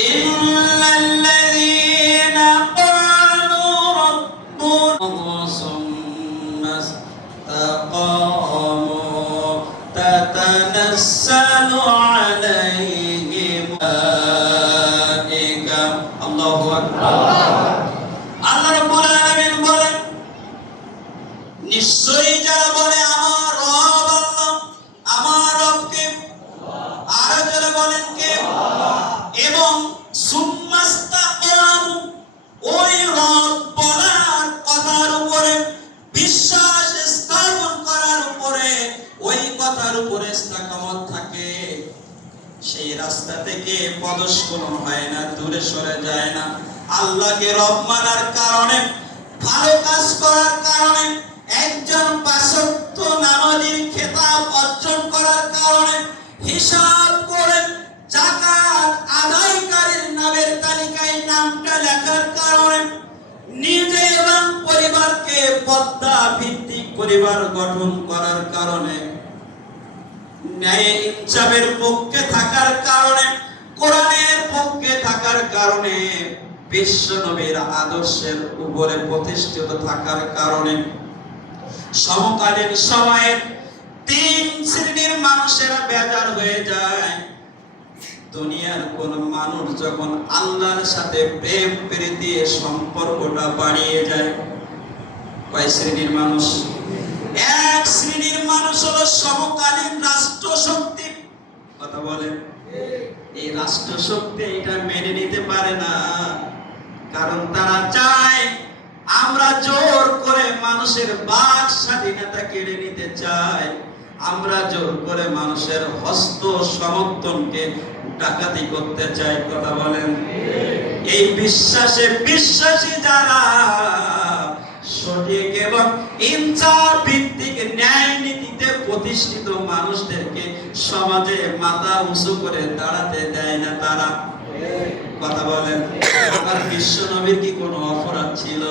ইল্লাল্লাযীনা ক্বালু রাব্বুনা সুম্মা ইসতাকামু তাতানাসসালু আলাইহিম মালায়েকা। আল্লাহু আকবার। আল্লাহ রাব্বুল আলামিন বলেন, নিশ্চয়ই যারা বলে আমার রব আল্লাহ, আমার রবকে, আর যারা বলেন কে, এবং সুম্মাস্তাকামু, ওই রব বলার কথার উপরে বিশ্বাস স্থাপন করার উপরে, ওই কথার উপরে ইস্তেকামত থাকে, সেই রাস্তা থেকে পদস্খলন হয় না, দূরে সরে যায় না। আল্লাহকে রব মানার কারণে, ভালো কাজ করার কারণে, একজন পাঁচ ওয়াক্ত নামাজীর খেতাব অর্জন করার কারণে, হিসাব করে যাকাত আদায়কারীর নামের তালিকায় নামটা লেখার কারণে, নিজে এবং পরিবারকে পর্দা ভিত্তিক পরিবার গঠন করার কারণে, ন্যায় ইনসাফের পক্ষে থাকার কারণে, কোরআনের পক্ষে থাকার কারণে, বিশ্ব নবীর আদর্শের উপরে প্রতিষ্ঠিত থাকার কারণে, সমকালীন সময়ে তিন শ্রেণীর মানুষেরা বেজার হয়ে যায়। দুনিয়ার কোন মানুষ যখন আল্লাহর সাথে প্রেম প্রীতি সম্পর্কটা বাড়িয়ে যায়, কয় শ্রেণীর মানুষ? এক শ্রেণীর মানুষ হলো সমকালীন রাষ্ট্র শক্তি। কথা বলেন, এই রাষ্ট্র শক্তি এটা মেনে নিতে পারে না, কারণ তারা চায় আমরা জোর করে মানুষের বাক স্বাধীনতা কেড়ে নিতে চাই, আমরা জোর করে মানুষের হস্ত সমর্থনকে ডাকাতি করতে চাই। কথা বলেন, এই বিশ্বাসে বিশ্বাসী যারা, সঠিক এবং ইনসাফ ভিত্তিক ন্যায় নীতিতে প্রতিষ্ঠিত মানুষদেরকে সমাজে মাথা উঁচু করে দাঁড়াতে দেয় না তারা। কথা বলেন, আমার বিশ্ব নবীর কি কোনো অপরাধ ছিল?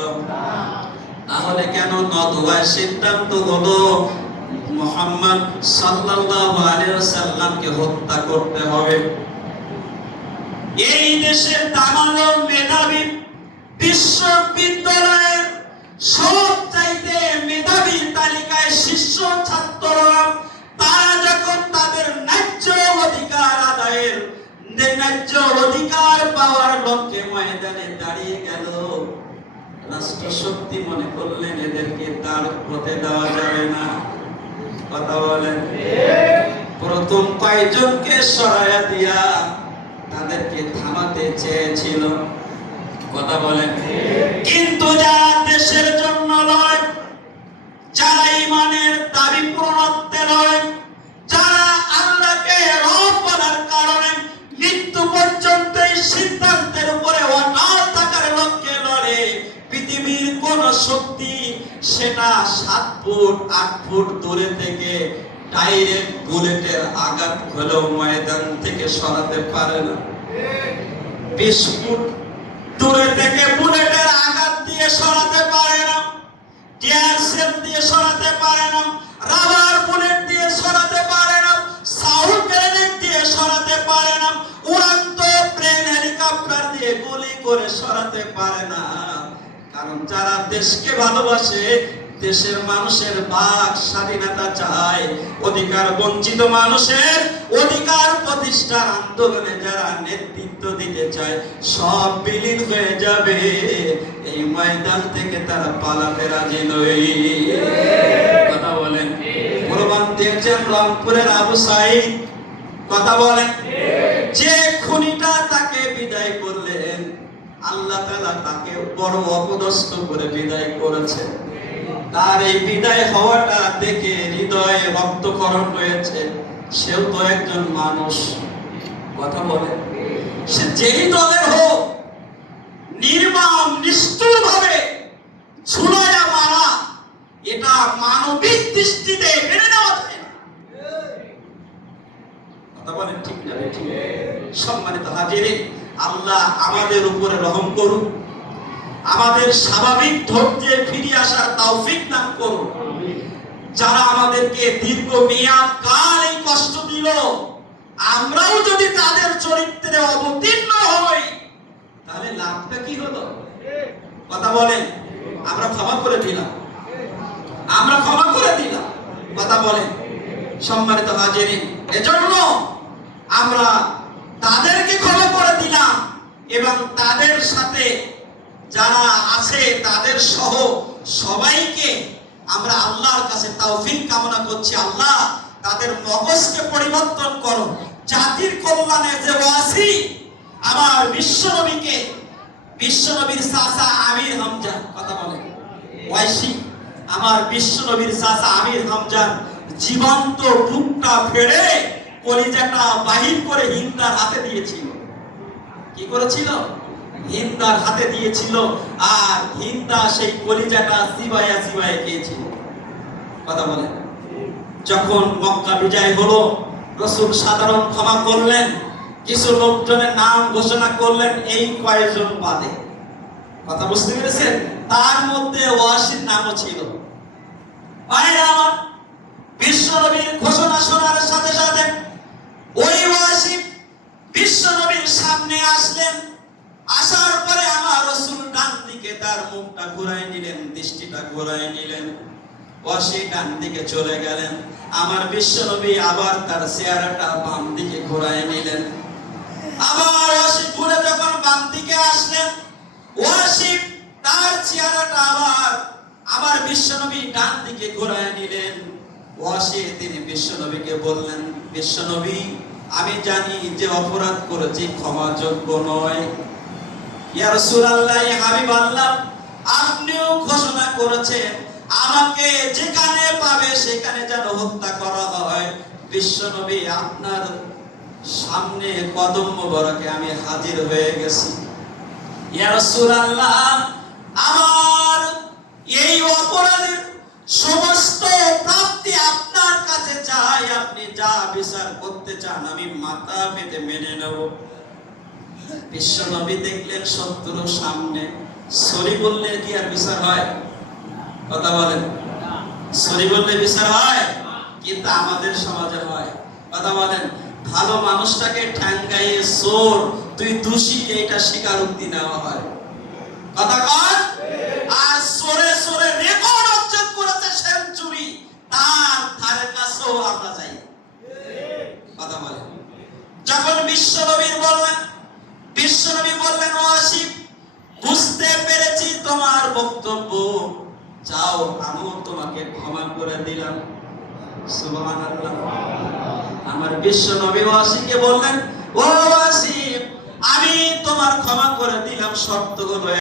তাহলে কেন নদওয়ায় সিদ্ধান্ত হলো মুহাম্মদ সাল্লাল্লাহু আলাইহি ওয়াসাল্লামকে হত্যা করতে হবে? এই দেশের দামানো মেধাবী বিশ্ববিদ্যালয়ের সবচাইতে মেধাবী তালিকায় শীর্ষ ছাত্ররা, তারা যখন তাদের ন্যায্য অধিকার আদায়ের, ন্যায্য অধিকার পাওয়ার লক্ষ্যে ময়দানে দাঁড়িয়ে গেল, রাষ্ট্র শক্তি মনে করলেন এদেরকে তার পথে দেওয়া যাবে না। কথা বলেন, প্রথম কয়েকজনকে সরায়া দিয়া তাদেরকে থামাতে চেয়েছিল। কথা বলেন, কিন্তু যারা দেশের জন্য লড়ে, যারা ইমানের দাবি পূরণার্থে লড়ে, যারা আল্লাহকে রব বলার কারণে মৃত্যু পর্যন্ত এই সিদ্ধান্তের উপরে অটল থাকার লক্ষ্যে লড়ে, পৃথিবীর কোন শক্তি সেটা 7 ফুট 8 ফুট দূরে থেকে ডাইরেক্ট বুলেটের আঘাত হলেও ময়দান থেকে সরাতে পারে না। 20 ফুট দূরে থেকে বুলেটের আঘাত দিয়ে সরাতে পারে না, টিয়ার সেল দিয়ে সরাতে পারে না, রাবার বুলেট দিয়ে সরাতে পারে না, সাউন্ড গ্রেনেড দিয়ে সরাতে পারে না, উড়ন্ত প্লেন হেলিকপ্টার দিয়ে গুলি করে সরাতে পারে না। কারণ যারা দেশকে ভালোবাসে, দেশের মানুষের বাক স্বাধীনতা চায়, অধিকার বঞ্চিত মানুষের অধিকার প্রতিষ্ঠার আন্দোলনে যারা নেতৃত্ব দিতে চায়, সব বিলীন হয়ে যাবে, এই ময়দান থেকে তারা পালাতে রাজি নয়। কথা বলেন, প্রমাণ দিয়েছেন রংপুরের আবু সাইদ। কথা বলেন, যে খুনিটা তাকে বিদায় করলেন, আল্লাহ তাআলা তাকে বড় অপদস্থ করে বিদায় করেছে। তার এই বিদায় হওয়াটা দেখে হৃদয়ে রক্তক্ষরণ হয়েছে। সেও তো একজন মানুষ। কথা বলে, সে যেই দলের হোক, নির্মম নিষ্ঠুর ভাবে ঝুলাইয়া মারা, এটা মানবিক দৃষ্টিতে মেনে নেওয়া যায় না। কথা বলেন, ঠিক না? ঠিক। সম্মানিত হাজিরিন, আল্লাহ আমাদের উপরে রহম করুন, আমাদের স্বাভাবিক ধৈর্যে ফিরে আসার তৌফিক দান করুন। যারা আমাদেরকে দীর্ঘ মেয়াদ কাল এই কষ্ট দিল, আমরাও যদি তাদের চরিত্রে অবতীর্ণ হই, কথা বলেন, আমরা ক্ষমা করে দিলাম, আমরা ক্ষমা করে দিলাম, কথা বলেন। সম্মানিত হাজিরিন, এজন্য আমরা তাদেরকে ক্ষমা করে দিলাম এবং তাদের সাথে যারা আছে তাদের সহ সবাইকে আমরা আল্লাহর কাছে তাওফিক কামনা করছি। আল্লাহ তাদের মগজকে পরিবর্তন করো, জাতির কল্যাণে যে ওয়াসি আমার বিশ্বনবীকে, বিশ্বনবীর চাচা আমির হামজা, কথা বলেন, ওয়াসি আমার বিশ্বনবীর চাচা আমির হামজা জীবন্ত বুকটা ফেড়ে কলিজাটা বাহির করে হিন্দার হাতে দিয়েছিল। কি করেছিল? হিন্দার হাতে দিয়েছিল, আর হিন্দা সেই কলিজাটা চিবায়া চিবায়া খেয়েছিল। কথা বলেন। যখন মক্কা বিজয় হলো, রাসূল সাধারণ ক্ষমা করলেন, কিছু লোকজনের নাম ঘোষণা করলেন এই কয়েকজন বাদে। কথা বুঝতে পেরেছেন? তার মধ্যে ওয়াসির নামও ছিল। ভাইরা আমার, বিশ্বনবীর ঘোষণা শোনার সাথে সাথে ওই ওয়াসি বিশ্বনবীর সামনে আসলেন। আসার পরে আমার রাসূল ডান দিকে তার মুখটা ঘুরায় নিলেন, দৃষ্টিটা ঘুরায় নিলেন, ওয়াসি ডান দিকে চলে গেলেন। আমার বিশ্বনবী আবার তার চেহারাটা বাম দিকে ঘুরায় নিলেন। আবার ওয়াসি ঘুরে যখন বাম দিকে আসলেন, ওয়াসি তার চেহারাটা আবার আমার বিশ্বনবী ডান দিকে ঘুরায় নিলেন। ওয়াসি তিনি বিশ্বনবীকে বললেন, বিশ্বনবী আমি জানি যে অপরাধ করেছি ক্ষমাযোগ্য নয়। ইয়া রাসূলুল্লাহ, হাবিবাল্লাহ, আপনিও ঘোষণা করেছেন আমাকে যেখানে পাবে সেখানে যেন হত্যা করা হয়। বিশ্বনবী আপনার সামনে কদম মোবারকে আমি হাজির হয়ে গেছি। ইয়া রাসূলুল্লাহ, আমার এই অপরাধের সমস্ত প্রাপ্তি আপনার কাছে চাই, আপনি যা বিচার করতে চান আমি মাথা পেতে মেনে নেব। বিশ্বনবী দেখলেন শত্রুর সামনে সরি বললে কি আর বিচার হয়? কথা বলেন, সরি বললে বিচার হয়? কিন্তু আমাদের সমাজে হয়। কথা বলেন, ভালো মানুষটাকে ঠ্যাঙ্গাইয়ে চোর তুই দোষী এইটা স্বীকারোক্তি নেওয়া হয়। কথা কন। আর সরে সরে রেকর্ড অর্জন করেছে সেঞ্চুরি, তার ধারে কাছেও আমরা যাই। কথা বলেন। যখন বিশ্বনবীর বললেন, বিশ্বনবী বললেন, ওয়াসি বুঝতে পেরেছি তোমার বক্তব্য, যাও আমিও তোমাকে ক্ষমা করে দিলাম। সুবহানাল্লাহ। আমার বিশ্বনবী ওয়াসিকে বললেন, ও ওয়াসি আমি তোমার ক্ষমা করে দিলাম, শর্ত হলো